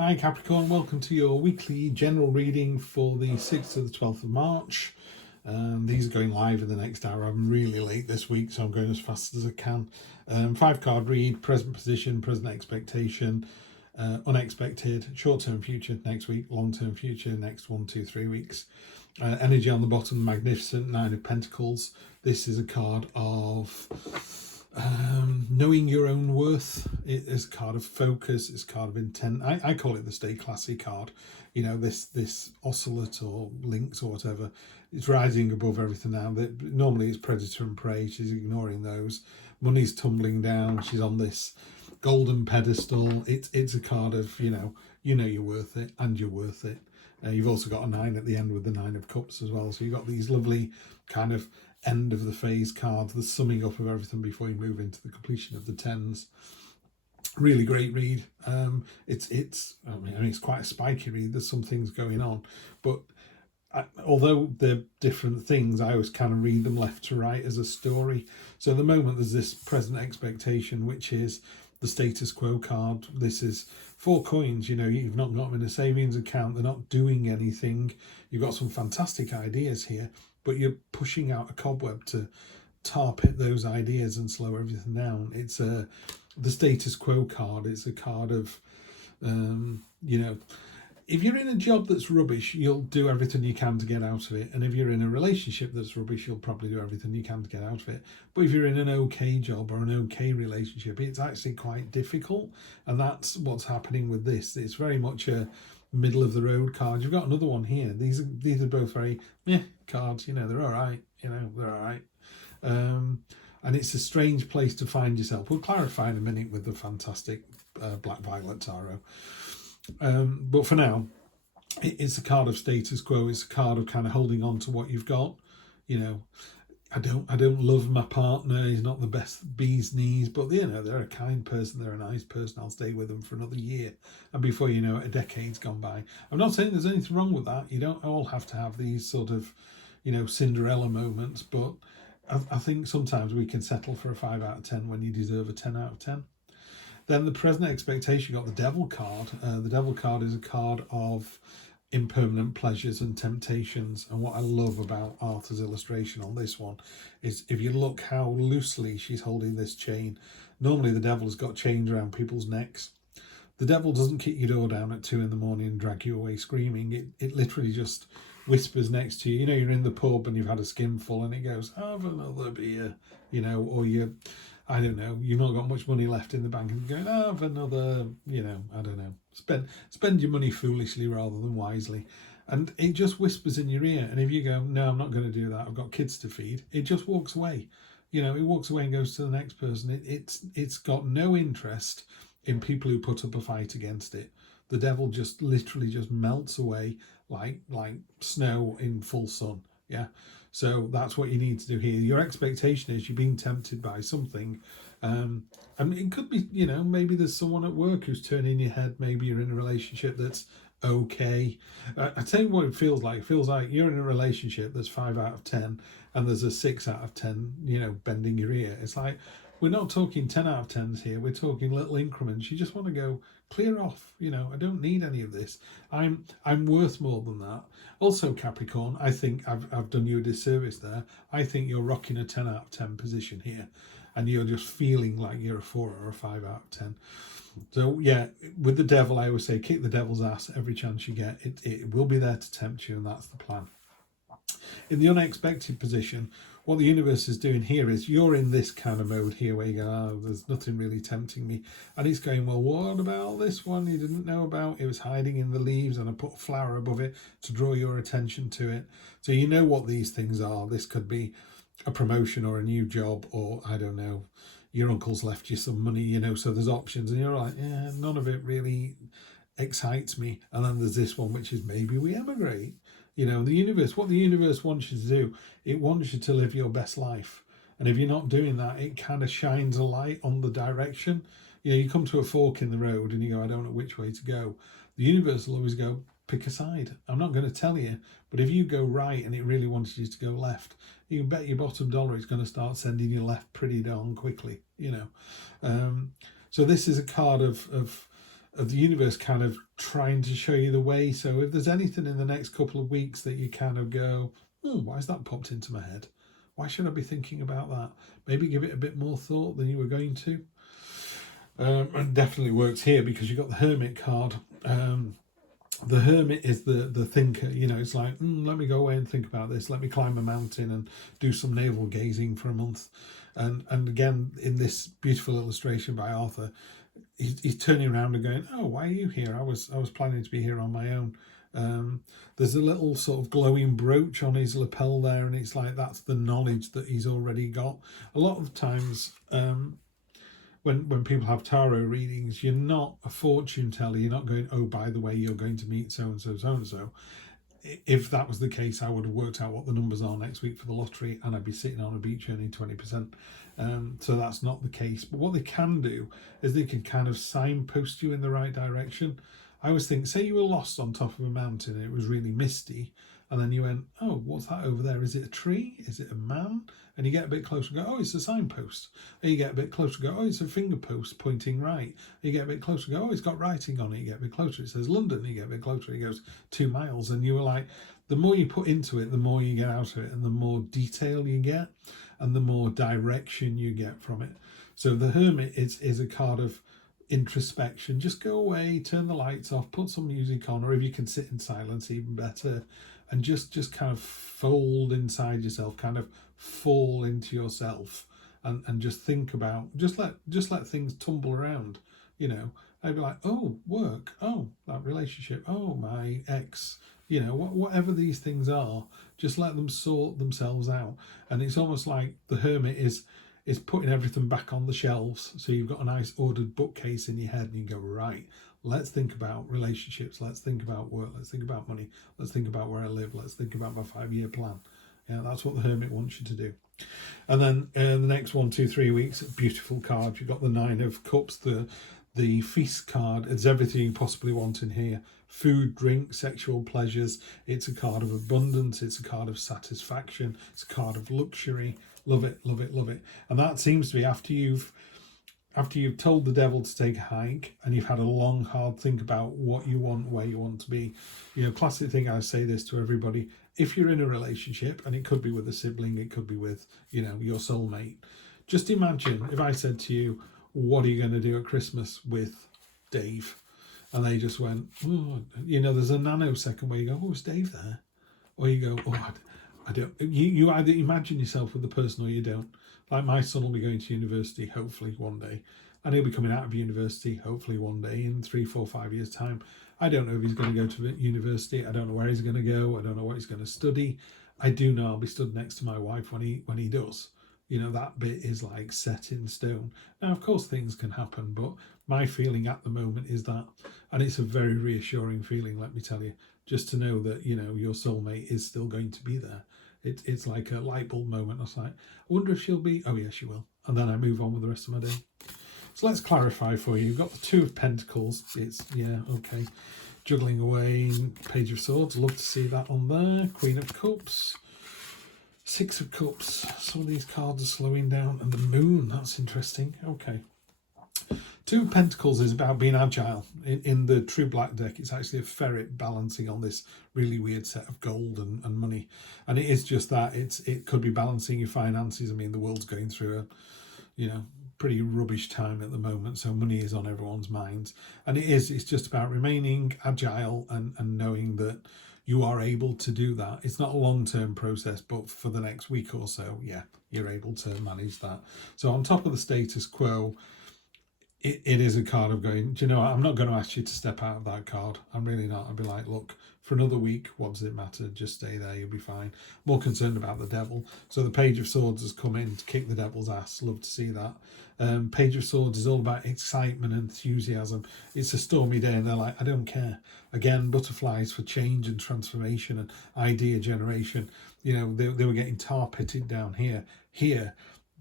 Hi Capricorn, welcome to your weekly general reading for the 6th to the 12th of March. These are going live in the next hour. I'm really late this week, so I'm going as fast as I can. 5-card read, present position, present expectation, unexpected, short-term future next week, long-term future next 1, 2, 3 weeks. Energy on the bottom, magnificent, 9 of Pentacles. This is a card of knowing your own worth. It is a card of focus, it's a card of intent. I call it the stay classy card. You know, this oscillate or lynx or whatever, it's rising above everything now. Normally it's predator and prey, she's ignoring those. Money's tumbling down, she's on this golden pedestal. It's a card of, you know you're worth it and you're worth it. You've also got a 9 at the end with the 9 of Cups as well. So you've got these lovely kind of end of the phase cards, the summing up of everything before you move into the completion of the 10s. Really great read. It's quite a spiky read. There's some things going on, but although they're different things, I always kind of read them left to right as a story. So at the moment there's this present expectation, which is the status quo card. This is 4 coins. You've not got them in a savings account, they're not doing anything. You've got some fantastic ideas here, but you're pushing out a cobweb to tar pit those ideas and slow everything down. It's the status quo card. It's a card of if you're in a job that's rubbish, you'll do everything you can to get out of it. And if you're in a relationship that's rubbish, you'll probably do everything you can to get out of it. But if you're in an okay job or an okay relationship, it's actually quite difficult. And that's what's happening with this. It's very much a middle of the road card. You've got another one here. These are both very cards. They're all right. They're all right. And it's a strange place to find yourself. We'll clarify in a minute with the fantastic Black Violet Tarot. But for now, it's a card of status quo. It's a card of kind of holding on to what you've got. I don't love my partner. He's not the best bee's knees, but they're a kind person. They're a nice person. I'll stay with them for another year, and before you know it, a decade's gone by. I'm not saying there's anything wrong with that. You don't all have to have these sort of, Cinderella moments, but I think sometimes we can settle for a 5 out of 10 when you deserve a 10 out of 10. Then the present expectation, you got the Devil card. The Devil card is a card of impermanent pleasures and temptations. And what I love about Arthur's illustration on this one is if you look how loosely she's holding this chain. Normally the devil has got chains around people's necks. The devil doesn't kick your door down at 2 in the morning and drag you away screaming. It literally just whispers next to you. You're in the pub and you've had a skinful and it goes, have another beer, or I don't know, you've not got much money left in the bank and you're going, have another, I don't know, spend your money foolishly rather than wisely. And it just whispers in your ear. And if you go, no, I'm not going to do that, I've got kids to feed, it just walks away. It walks away and goes to the next person. It's got no interest in people who put up a fight against it. The devil just literally just melts away like snow in full sun. Yeah. So that's what you need to do here. Your expectation is you're being tempted by something. And it could be, maybe there's someone at work who's turning your head. Maybe you're in a relationship that's okay. I tell you what it feels like. It feels like you're in a relationship that's 5 out of 10 and there's a 6 out of 10, bending your ear. It's like, we're not talking 10 out of 10s here. We're talking little increments. You just want to go clear off. I don't need any of this. I'm worth more than that. Also, Capricorn, I think I've done you a disservice there. I think you're rocking a 10 out of 10 position here, and you're just feeling like you're a 4 or a 5 out of 10. So yeah, with the devil, I always say kick the devil's ass every chance you get. It will be there to tempt you, and that's the plan. In the unexpected position, what the universe is doing here is you're in this kind of mode here where you go, there's nothing really tempting me. And he's going, well, what about this one you didn't know about? It was hiding in the leaves and I put a flower above it to draw your attention to it. So you know what these things are. This could be a promotion or a new job, or I don't know, your uncle's left you some money, so there's options. And you're like, yeah, none of it really excites me. And then there's this one, which is maybe we emigrate. The universe, what the universe wants you to do, it wants you to live your best life. And if you're not doing that, it kind of shines a light on the direction. You come to a fork in the road and you go, I don't know which way to go. The universe will always go, pick a side. I'm not going to tell you, but if you go right and it really wants you to go left, you can bet your bottom dollar it's going to start sending you left pretty darn quickly, So this is a card of of the universe kind of trying to show you the way. So if there's anything in the next couple of weeks that you kind of go, oh, why has that popped into my head? Why should I be thinking about that? Maybe give it a bit more thought than you were going to. And definitely works here because you've got the Hermit card. The Hermit is the thinker. You know, it's like, let me go away and think about this. Let me climb a mountain and do some navel gazing for a month. And again, in this beautiful illustration by Arthur, he's turning around and going, oh, why are you here? I was planning to be here on my own. There's a little sort of glowing brooch on his lapel there, and it's like that's the knowledge that he's already got. A lot of times when people have tarot readings, you're not a fortune teller. You're not going, oh, by the way, you're going to meet so and so, so and so. If that was the case, I would have worked out what the numbers are next week for the lottery, and I'd be sitting on a beach earning 20%. So that's not the case. But what they can do is they can kind of signpost you in the right direction. I always think, say you were lost on top of a mountain and it was really misty, and then you went, oh, what's that over there? Is it a tree? Is it a man? And you get a bit closer and go, oh, it's a signpost. And you get a bit closer and go, oh, it's a finger post pointing right. And you get a bit closer and go, oh, it's got writing on it. You get a bit closer. It says London. And you get a bit closer. It goes 2 miles. And you were like, the more you put into it, the more you get out of it, and the more detail you get, and the more direction you get from it. So the Hermit is a card of introspection. Just go away, turn the lights off, put some music on, or if you can sit in silence, even better, and just kind of fold inside yourself, kind of fall into yourself, and just think about, just let things tumble around. You know, I'd be like, oh, work, oh, that relationship, oh, my ex, you know, whatever these things are, just let them sort themselves out. And it's almost like the Hermit is putting everything back on the shelves. So you've got a nice ordered bookcase in your head, and you go, right, let's think about relationships, let's think about work, let's think about money, let's think about where I live, let's think about my 5-year plan. Yeah, that's what the Hermit wants you to do. And then the next 1, 2, 3 weeks, beautiful card. You've got the 9 of Cups, the feast card. It's everything you possibly want in here. Food, drink, sexual pleasures. It's a card of abundance. It's a card of satisfaction. It's a card of luxury. Love it, love it, love it. And that seems to be after you've told the devil to take a hike, and you've had a long, hard think about what you want, where you want to be. You know, classic thing, I say this to everybody. If you're in a relationship, and it could be with a sibling, it could be with, you know, your soulmate. Just imagine if I said to you, what are you going to do at Christmas with Dave? And they just went, oh, you know, there's a nanosecond where you go, oh, is Dave there? Or you go, oh, I don't. You either imagine yourself with the person or you don't. Like my son will be going to university, hopefully one day. And he'll be coming out of university, hopefully one day, in 3, 4, 5 years' time. I don't know if he's going to go to university. I don't know where he's going to go. I don't know what he's going to study. I do know I'll be stood next to my wife when he does. You know, that bit is like set in stone. Now, of course, things can happen, but my feeling at the moment is that, and it's a very reassuring feeling, let me tell you, just to know that, you know, your soulmate is still going to be there. It's like a light bulb moment. I was like, I wonder if she'll be, oh, yes, she will. And then I move on with the rest of my day. So let's clarify for you. You've got the 2 of Pentacles. It's, yeah, okay. Juggling away, Page of Swords. Love to see that on there. Queen of Cups. 6 of Cups. Some of these cards are slowing down. And the Moon, that's interesting. Okay. 2 of Pentacles is about being agile. In the True Black deck, it's actually a ferret balancing on this really weird set of gold and money. And it is just that. It could be balancing your finances. I mean, the world's going through a, you know, pretty rubbish time at the moment, so money is on everyone's minds. And it's just about remaining agile and knowing that you are able to do that. It's not a long-term process, but for the next week or so, yeah, you're able to manage that. So on top of the status quo, it is a card of going, do you know what? I'm not going to ask you to step out of that card. I'm really not. I'll be like, look, for another week, what does it matter? Just stay there, you'll be fine. More concerned about the devil. So the Page of Swords has come in to kick the devil's ass. Love to see that. Page of Swords is all about excitement and enthusiasm. It's a stormy day and they're like, I don't care. Again, butterflies for change and transformation and idea generation. You know, they were getting tar pitted down here. Here,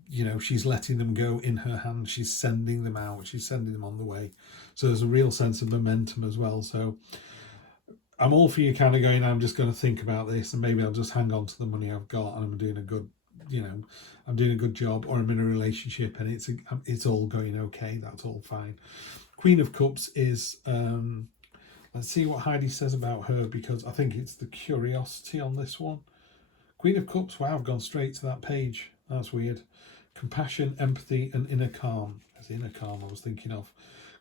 you know, she's letting them go in her hand. She's sending them out. She's sending them on the way. So there's a real sense of momentum as well. So I'm all for you kind of going, I'm just going to think about this and maybe I'll just hang on to the money I've got and I'm doing a good, you know, I'm doing a good job, or I'm in a relationship and it's all going okay. That's all fine. Queen of Cups is, let's see what Heidi says about her, because I think it's the curiosity on this one. Queen of Cups, wow, I've gone straight to that page. That's weird. Compassion, empathy, and inner calm. That's inner calm I was thinking of.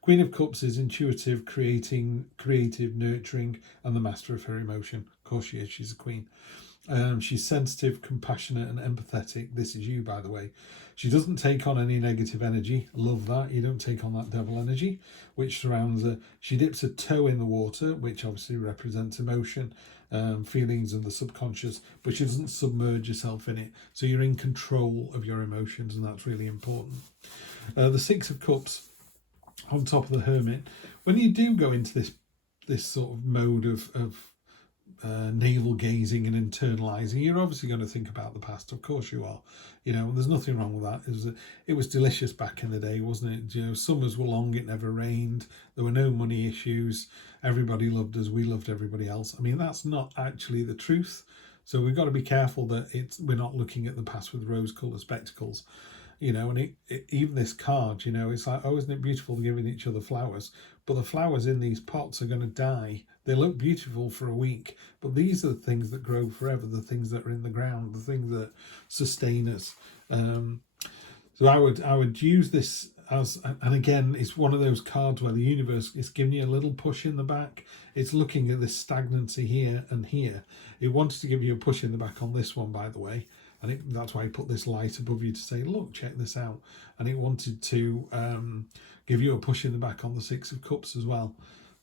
Queen of Cups is intuitive, creative, nurturing, and the master of her emotion. Of course she is, she's a queen. She's sensitive, compassionate, and empathetic. This is you, by the way. She doesn't take on any negative energy. Love that. You don't take on that devil energy, which surrounds her. She dips a toe in the water, which obviously represents emotion, feelings, and the subconscious, but she doesn't submerge herself in it. So you're in control of your emotions, and that's really important. The Six of Cups on top of the Hermit. When you do go into this sort of mode of navel gazing and internalizing, you're obviously going to think about the past. Of course you are. You know, there's nothing wrong with that. It was delicious back in the day, wasn't it? You know, summers were long, it never rained, there were no money issues, everybody loved us, we loved everybody else. I mean, that's not actually the truth. So we've got to be careful that we're not looking at the past with rose-colored spectacles. You know, and even this card, you know, it's like, oh, isn't it beautiful giving each other flowers? But the flowers in these pots are going to die. They look beautiful for a week, but these are the things that grow forever, the things that are in the ground, the things that sustain us. So I would use this as, and again, it's one of those cards where the universe is giving you a little push in the back. It's looking at this stagnancy here and here. It wanted to give you a push in the back on this one, by the way. And that's why I put this light above you to say, look, check this out. And it wanted to give you a push in the back on the Six of Cups as well.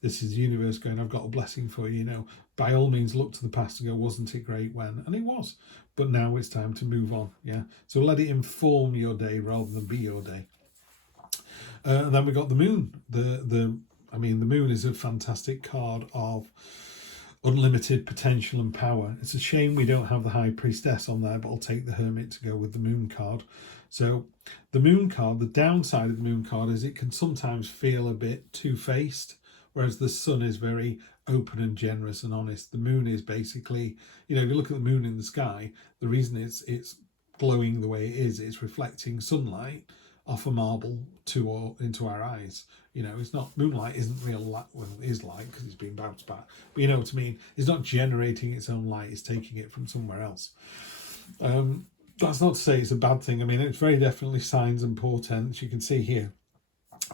This is the universe going, I've got a blessing for you. You know, by all means, look to the past and go, wasn't it great when? And it was. But now it's time to move on. Yeah. So let it inform your day rather than be your day. And then we got the moon. The moon is a fantastic card of unlimited potential and power. It's a shame we don't have the High Priestess on there, but I'll take the Hermit to go with the moon card. So the moon card, the downside of the moon card is it can sometimes feel a bit two-faced, whereas the sun is very open and generous and honest. The moon is basically, you know, if you look at the moon in the sky, the reason it's glowing the way it is, it's reflecting sunlight off a marble into our eyes. You know, it's not, moonlight isn't real light. Well, it is light because it's being bounced back. But you know what I mean? It's not generating its own light. It's taking it from somewhere else. That's not to say it's a bad thing. I mean, it's very definitely signs and portents. You can see here,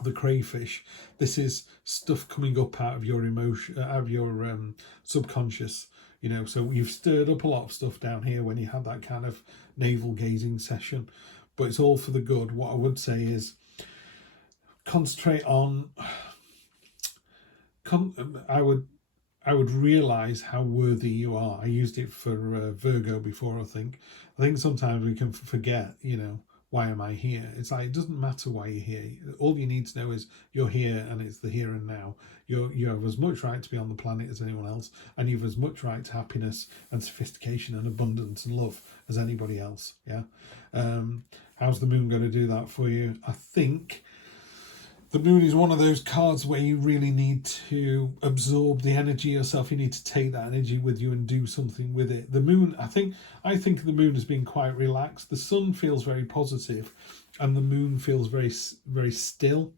the crayfish. This is stuff coming up out of your emotion, out of your subconscious. You know, so you've stirred up a lot of stuff down here when you had that kind of navel gazing session. But it's all for the good. What I would say is, concentrate on. I would realize how worthy you are. I used it for Virgo before. I think sometimes we can forget. You know, why am I here? It's like, it doesn't matter why you're here. All you need to know is you're here, and it's the here and now. You have as much right to be on the planet as anyone else, and you have as much right to happiness and sophistication and abundance and love as anybody else. Yeah. How's the moon going to do that for you? I think the moon is one of those cards where you really need to absorb the energy yourself. You need to take that energy with you and do something with it. The moon, I think of the moon as being quite relaxed. The sun feels very positive, and the moon feels very, very still.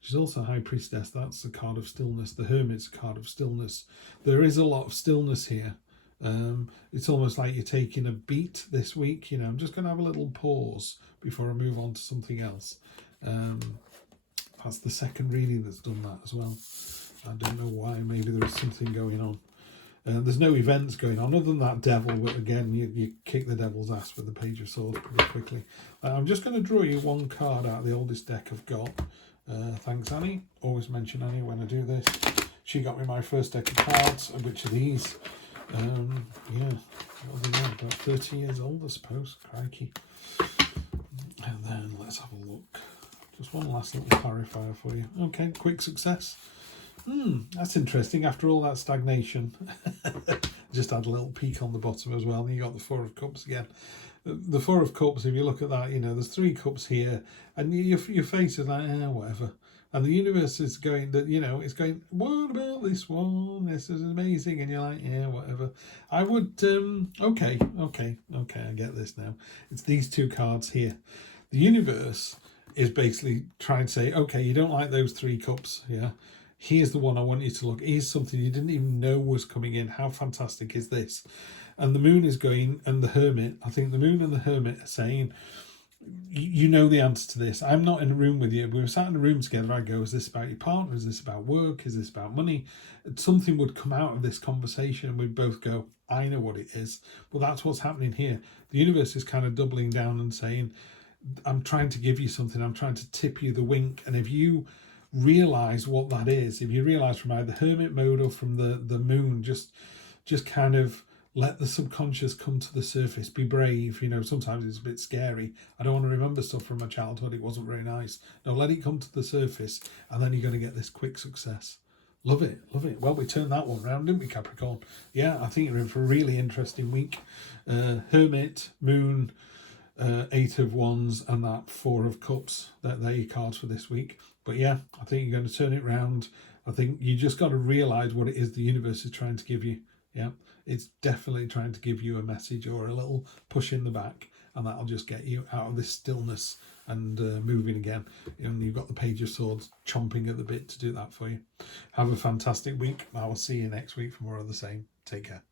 Which is also High Priestess. That's a card of stillness. The Hermit's a card of stillness. There is a lot of stillness here. It's almost like you're taking a beat this week. You know, I'm just going to have a little pause before I move on to something else. That's the second reading that's done that as well. I don't know why. Maybe there is something going on. There's no events going on other than that devil, but again, you kick the devil's ass with the Page of Swords pretty quickly. I'm just going to draw you one card out of the oldest deck I've got. Thanks, Annie. Always mention Annie when I do this. She got me my first deck of cards, which are these. Yeah, about 30 years old, I suppose. Crikey. And then let's have a look. Just one last little clarifier for you. Okay, quick success. That's interesting. After all that stagnation, just had a little peak on the bottom as well. And you got the Four of Cups again. The Four of Cups, if you look at that, you know, there's 3 cups here, and your face is like, whatever. And the universe is going, that, you know, it's going, what about this one? This is amazing. And you're like, yeah, whatever. I would, okay, I get this now. It's these 2 cards here. The universe is basically trying to say, okay, you don't like those 3 cups, yeah? Here's the one I want you to look. Here's something you didn't even know was coming in. How fantastic is this? And the moon is going, and the hermit, I think the moon and the hermit are saying, you know the answer to this. I'm not in a room with you. We were sat in a room together. I go, is this about your partner? Is this about work? Is this about money? Something would come out of this conversation and we'd both go, I know what it is. But that's what's happening here. The universe is kind of doubling down and saying, I'm trying to give you something. I'm trying to tip you the wink. And if you realize what that is, if you realize from either hermit mode or from the moon, just kind of let the subconscious come to the surface. Be brave. You know, sometimes it's a bit scary. I don't want to remember stuff from my childhood. It wasn't very nice. No, let it come to the surface, and then you're going to get this quick success. Love it, love it. Well, we turned that one round, didn't we, Capricorn? Yeah, I think you're in for a really interesting week. Hermit, Moon, 8 of Wands, and that 4 of Cups. They're your cards for this week. But yeah, I think you're going to turn it round. I think you just got to realise what it is the universe is trying to give you. Yeah, it's definitely trying to give you a message or a little push in the back, and that'll just get you out of this stillness and moving again. And you've got the Page of Swords chomping at the bit to do that for you. Have a fantastic week. I will see you next week for more of the same. Take care.